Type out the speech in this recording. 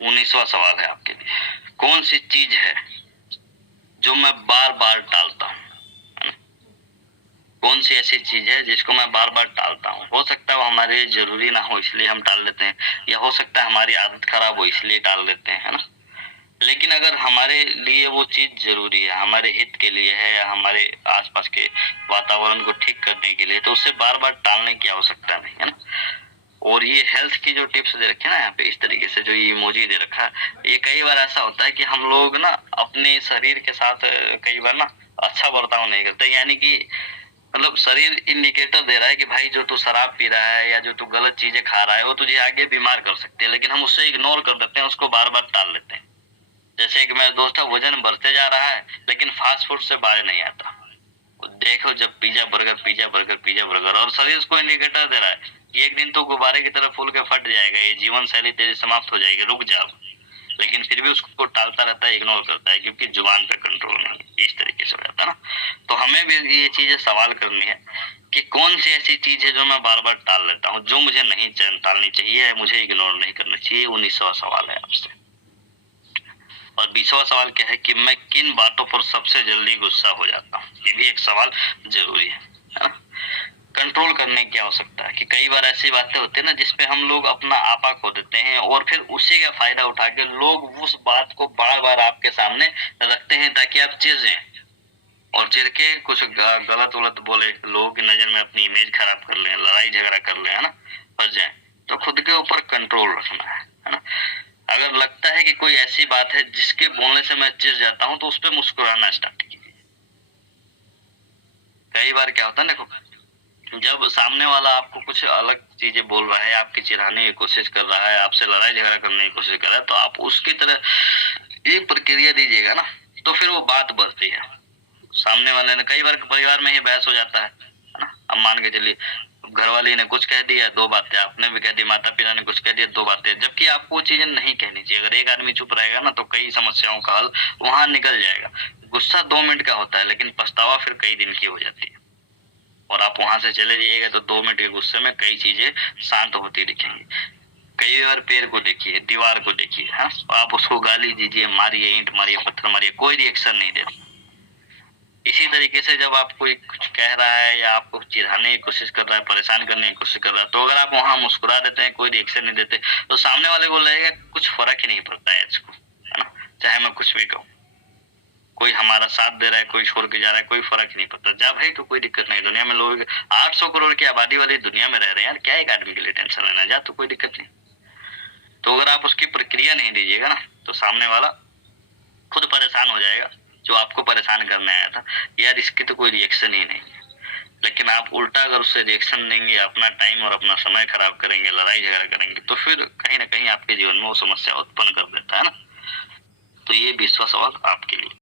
19वां सवाल है आपके लिए। कौन सी चीज है जो मैं बार बार टालता हूँ? है ना? कौन सी ऐसी चीज है जिसको मैं बार बार टालता हूँ? हो सकता है वो हमारे लिए जरूरी ना हो इसलिए हम टाल देते हैं, या हो सकता है हमारी आदत खराब हो इसलिए टाल देते हैं, है ना? लेकिन अगर हमारे लिए वो चीज जरूरी है, हमारे हित के लिए है, या हमारे आसपास के वातावरण को ठीक करने के लिए, तो उसे बार बार टालने की आवश्यकता नहीं, है ना? और ये हेल्थ की जो टिप्स दे रखे हैं ना यहाँ पे, इस तरीके से जो ये इमोजी दे रखा है, ये कई बार ऐसा होता है कि हम लोग ना अपने शरीर के साथ कई बार ना अच्छा बर्ताव नहीं करते, यानी कि मतलब शरीर इंडिकेटर दे रहा है कि भाई जो तू शराब पी रहा है या जो तू गलत चीजें खा रहा है वो तुझे आगे बीमार कर सकती है, लेकिन हम उससे इग्नोर कर देते हैं, उसको बार बार टाल लेते हैं। जैसे कि मेरा दोस्त का वजन बढ़ते जा रहा है लेकिन फास्ट फूड से बाहर नहीं आता। देखो जब pizza burger pizza burger pizza burger, और शरीर उसको इंडिकेटर दे रहा है कि एक दिन तो गुब्बारे की तरह फूल के फट जाएगा, ये जीवन शैली तेरी समाप्त हो जाएगी, रुक जाओ। लेकिन फिर भी उसको टालता रहता है, इग्नोर करता है, क्योंकि जुबान पे कंट्रोल नहीं है। इस तरीके से हो जाता है ना। तो हमें भी ये चीजें सवाल करनी है कि कौन सी ऐसी चीज है जो मैं बार बार टाल लेता हूँ, जो मुझे नहीं टालनी चाहिए, मुझे इग्नोर नहीं करना चाहिए। 19वां सवाल है आपसे। और 20वां सवाल क्या है कि मैं किन बातों पर सबसे जल्दी गुस्सा हो जाता हूँ? ये भी एक सवाल जरूरी है ना? कंट्रोल करने की आवश्यकता है कि कई बार ऐसी बातें होती है ना जिसपे हम लोग अपना आपा खो देते हैं, और फिर उसी का फायदा उठा के लोग उस बात को बार बार आपके सामने रखते हैं ताकि आप चिढ़ जाएं, और चिढ़ के कुछ गलत वलत बोले, लोगों की नजर में अपनी इमेज खराब कर लें, लड़ाई झगड़ा कर लें, है ना, फंस जाए। तो खुद के ऊपर कंट्रोल रखना है ना? अगर लगता है कि कोई ऐसी बात है जिसके बोलने से मैं चिढ़ जाता हूँ तो उस पर मुस्कुराना स्टार्ट कीजिए। कई बार क्या होता है, देखो जब सामने वाला आपको कुछ अलग चीजें बोल रहा है, आपकी चिढ़ाने की कोशिश कर रहा है, आपसे लड़ाई झगड़ा करने की कोशिश कर रहा है, तो आप उसकी तरह ये प्रक्रिया दीजिएगा ना, तो फिर वो बात बढ़ती है। सामने वाले ने, कई बार परिवार में ही बहस हो जाता है ना? अब मान के चलिए घर वाली ने कुछ कह दिया, दो बातें आपने भी कह दी, माता पिता ने कुछ कह दिया, दो बातें, जबकि आपको वो चीजें नहीं कहनी चाहिए। अगर एक आदमी चुप रहेगा ना तो कई समस्याओं का हल वहां निकल जाएगा। गुस्सा 2 मिनट का होता है लेकिन पछतावा फिर कई दिन की हो जाती है, और आप वहां से चले जाइएगा तो 2 मिनट के गुस्से में कई चीजें शांत होती दिखेंगी। कई बार पेड़ को देखिए, दीवार को देखिए, हाँ, आप उसको गाली दीजिए, मारिए, ईंट मारिए, पत्थर मारिए, कोई रिएक्शन नहीं देता। इसी तरीके से जब आप कोई कुछ कह रहा है या आपको चिढ़ाने की कोशिश कर रहा है, परेशान करने की कोशिश कर रहा है, तो अगर आप वहां मुस्कुरा देते हैं, कोई रिएक्शन नहीं देते, तो सामने वाले को लगेगा कुछ फर्क ही नहीं पड़ता है इसको, है ना? चाहे मैं कुछ भी कहूँ, कोई हमारा साथ दे रहा है, कोई छोड़ के जा रहा है, कोई फर्क ही नहीं पड़ता। जा भाई, तो कोई दिक्कत नहीं। दुनिया में लोग 800 करोड़ की आबादी वाली दुनिया में रह रहे हैं यार, क्या एक आदमी के लिए टेंशन लेना? जा, तो कोई दिक्कत नहीं। तो अगर आप उसकी प्रक्रिया नहीं दीजिएगा ना तो सामने वाला खुद परेशान हो जाएगा, जो आपको परेशान करने आया था, यार इसकी तो कोई रिएक्शन ही नहीं है। लेकिन आप उल्टा अगर उससे रिएक्शन देंगे, अपना टाइम और अपना समय खराब करेंगे, लड़ाई झगड़ा करेंगे, तो फिर कहीं ना कहीं आपके जीवन में वो समस्या उत्पन्न कर देता है ना। तो ये 20वां सवाल आपके लिए।